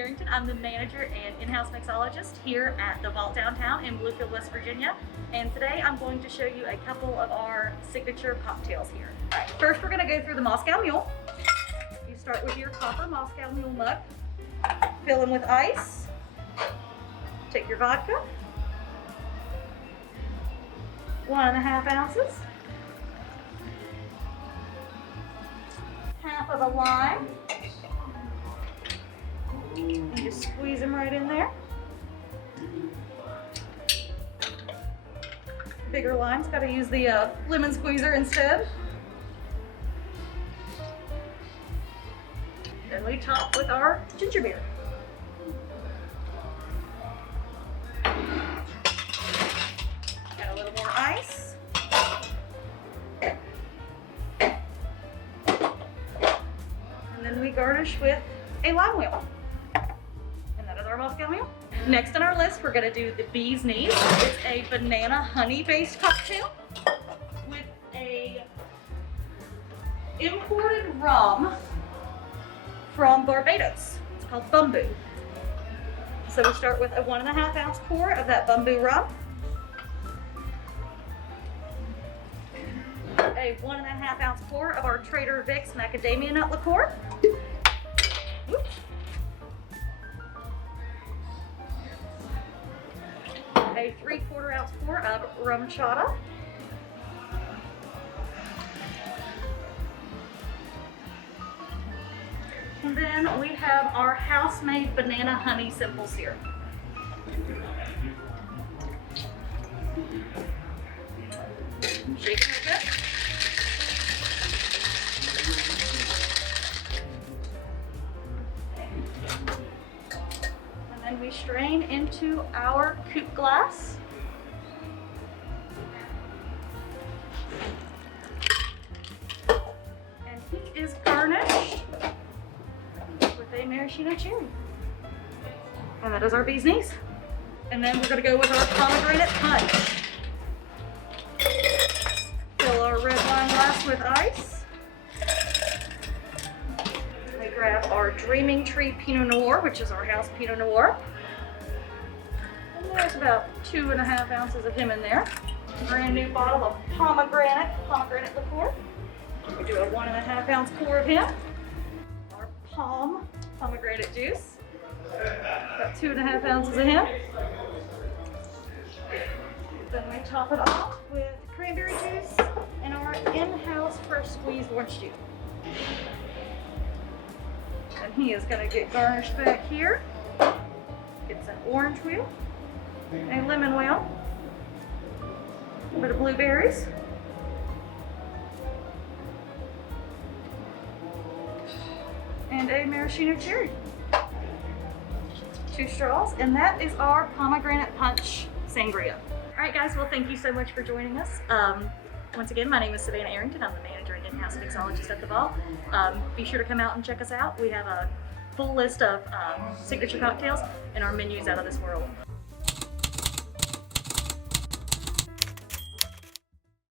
Arrington. I'm the manager and in-house mixologist here at the Vault downtown in Bluefield, West Virginia. And today I'm going to show you a couple of our signature cocktails here. All right, first we're going to go through the Moscow Mule. You start with your copper Moscow Mule mug. Fill in with ice. Take your vodka. 1.5 ounces. Half of a lime. And just squeeze them right in there. Bigger limes, got to use the lemon squeezer instead. Then we top with our ginger beer. Got a little more ice. And then we garnish with a lime wheel. And that is our Moscow Mule. Next on our list, we're gonna do the Bee's Knees. It's a banana honey based cocktail with a imported rum from Barbados. It's called Bumbu. So we start with a 1.5 ounce pour of that Bumbu rum. A 1.5 ounce pour of our Trader Vic's macadamia nut liqueur. Oops. A 3/4 ounce pour of rum chata. And then we have our house-made banana honey simple syrup. Shake it a bit. And then we strain into our coupe glass. And he is garnished with a maraschino cherry. And that is our Bee's Knees. And then we're going to go with our pomegranate punch. Fill our red wine glass with ice. We grab our Dreaming Tree Pinot Noir, which is our house Pinot Noir. And there's about 2.5 ounces of him in there. Brand new bottle of pomegranate liqueur. We do a 1.5 ounce pour of him. Our palm pomegranate juice. About 2.5 ounces of him. Then we top it off with cranberry juice and our in-house fresh squeezed orange juice. And he is going to get garnished back here. It's an orange wheel, a lemon wheel, a bit of blueberries, and a maraschino cherry. 2 straws, and that is our pomegranate punch sangria. All right, guys, well, thank you so much for joining us. Once again, my name is Savannah Arrington. I'm the manager and in-house mixologist at the Vault. Be sure to come out and check us out. We have a full list of signature cocktails, and our menu's out of this world.